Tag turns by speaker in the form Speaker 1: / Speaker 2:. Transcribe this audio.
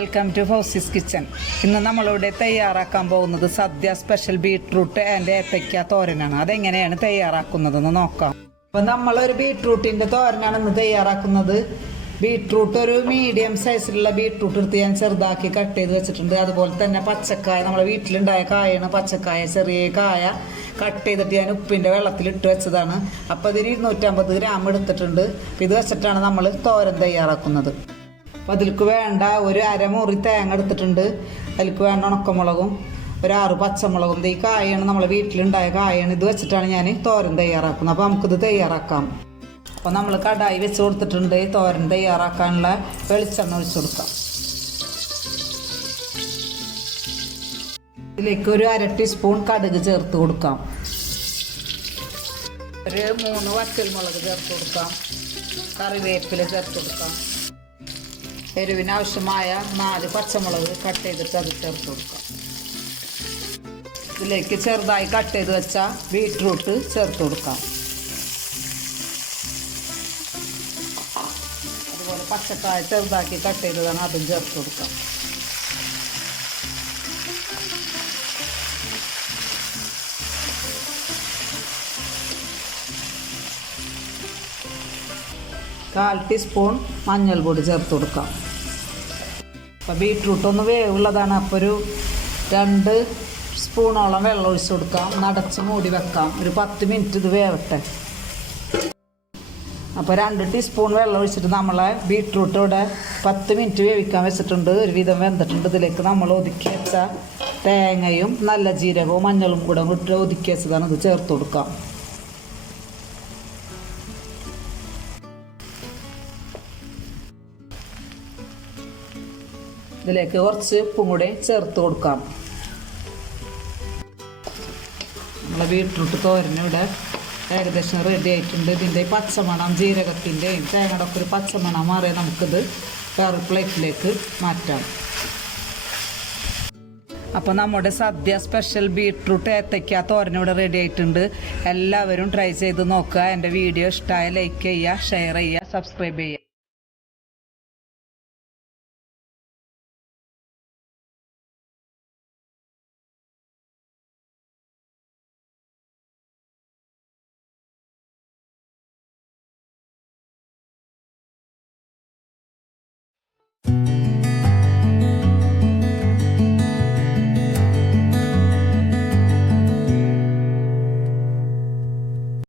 Speaker 1: Welcome to ഹൗസിസ് kitchen ഇന്ന് നമ്മളിവിടെ തയ്യാറാക്കാൻ പോകുന്നത് സദ്യ സ്പെഷ്യൽ ബീട്രൂട്ട് ആൻഡ് ഏത്തയ്ക്ക തോരനാണ്. അതെങ്ങനെയാണ് തയ്യാറാക്കുന്നതെന്ന് നോക്കാം. അപ്പോൾ നമ്മളൊരു ബീട്രൂട്ടിന്റെ തോരനാണ് ഇന്ന് തയ്യാറാക്കുന്നത്. ബീട്രൂട്ട് ഒരു മീഡിയം സൈസിലുള്ള ബീട്രൂട്ട് എടുത്ത് ഞാൻ ചെറുതാക്കി കട്ട് ചെയ്ത് വെച്ചിട്ടുണ്ട്. അതുപോലെ തന്നെ പച്ചക്കായ നമ്മളെ വീട്ടിലുണ്ടായ കായാണ് പച്ചക്കായ ചെറിയ കായ കട്ട് ചെയ്തിട്ട് ഞാൻ ഉപ്പിന്റെ വെള്ളത്തിൽ ഇട്ട് വെച്ചതാണ്. അപ്പോൾ ഇതിന് ഇരുന്നൂറ്റമ്പത് ഗ്രാം എടുത്തിട്ടുണ്ട്. ഇത് വെച്ചിട്ടാണ് നമ്മൾ തോരൻ തയ്യാറാക്കുന്നത്. അപ്പോൾ അതിലേക്ക് വേണ്ട ഒരു അരമുറി തേങ്ങ എടുത്തിട്ടുണ്ട്. അതിലേക്ക് വേണ്ട ഉണക്കമുളകും ഒരു ആറ് പച്ചമുളകും. ഈ കായാണ് നമ്മളെ വീട്ടിലുണ്ടായ കായാണ്. ഇത് വെച്ചിട്ടാണ് ഞാൻ തോരൻ തയ്യാറാക്കുന്നത്. അപ്പോൾ നമുക്കിത് തയ്യാറാക്കാം. അപ്പോൾ നമ്മൾ കടായി വെച്ച് കൊടുത്തിട്ടുണ്ട്. തോരൻ തയ്യാറാക്കാനുള്ള വെളിച്ചെണ്ണ ഒഴിച്ചു കൊടുക്കാം. ഇതിലേക്ക് ഒരു അര ടീസ്പൂൺ കടുക് ചേർത്ത് കൊടുക്കാം. ഒരു മൂന്ന് വറ്റൽമുളക് ചേർത്ത് കൊടുക്കാം. കറിവേപ്പില ചേർത്ത് കൊടുക്കാം. എരിവിന് ആവശ്യമായ നാല് പച്ചമുളക് കട്ട് ചെയ്തിട്ട് അത് ചേർത്ത് കൊടുക്കാം. ഇതിലേക്ക് ചെറുതായി കട്ട് ചെയ്ത് വെച്ച ബീട്രൂട്ട് ചേർത്ത് കൊടുക്കാം. അതുപോലെ പച്ചക്കായ ചെറുതാക്കി കട്ട് ചെയ്തതാണ് അതും ചേർത്ത് കൊടുക്കാം. കാൽ ടീസ്പൂൺ മഞ്ഞൾപ്പൊടി ചേർത്ത് കൊടുക്കാം. അപ്പോൾ ബീട്രൂട്ട് ഒന്ന് വേവുള്ളതാണ് അപ്പോൾ ഒരു രണ്ട് സ്പൂണോളം വെള്ളം ഒഴിച്ച് കൊടുക്കാം. നടച്ച് മൂടി വെക്കാം. ഒരു പത്ത് മിനിറ്റ് ഇത് വേവട്ടെ. അപ്പോൾ രണ്ട് ടീസ്പൂൺ വെള്ളം ഒഴിച്ചിട്ട് നമ്മളെ ബീട്രൂട്ട് ഇവിടെ പത്ത് മിനിറ്റ് വേവിക്കാൻ വെച്ചിട്ടുണ്ട്. ഒരുവിധം വെന്തിട്ടുണ്ട്. ഇതിലേക്ക് നമ്മൾ ഒതുക്കി വെച്ച തേങ്ങയും നല്ല ജീരകവും മഞ്ഞളും കൂടെ ഇട്ട് ഒതുക്കി വെച്ചതാണ് ഇത് ചേർത്ത് കൊടുക്കാം. ഇതിലേക്ക് കുറച്ച് ഉപ്പും കൂടെ ചേർത്ത് കൊടുക്കാം. നമ്മളെ ബീട്രൂട്ട് തോരനിവിടെ ഏകദേശം റെഡി ആയിട്ടുണ്ട്. ഇതിന്റെ പച്ചമണം ജീരകത്തിന്റെയും തേങ്ങയുടെ ഒക്കെ ഒരു പച്ചമണം മാറിയാൽ നമുക്കിത് വേറെ പ്ലേറ്റിലേക്ക് മാറ്റാം. അപ്പോൾ നമ്മുടെ സദ്യ സ്പെഷ്യൽ ബീട്രൂട്ട് ഏത്തയ്ക്ക തോരനിവിടെ റെഡി ആയിട്ടുണ്ട്. എല്ലാവരും ട്രൈ ചെയ്ത് നോക്കുക. എന്റെ വീഡിയോ ഇഷ്ടമായ ലൈക്ക് ചെയ്യുക ഷെയർ ചെയ്യുക സബ്സ്ക്രൈബ് ചെയ്യുക.
Speaker 2: Thank you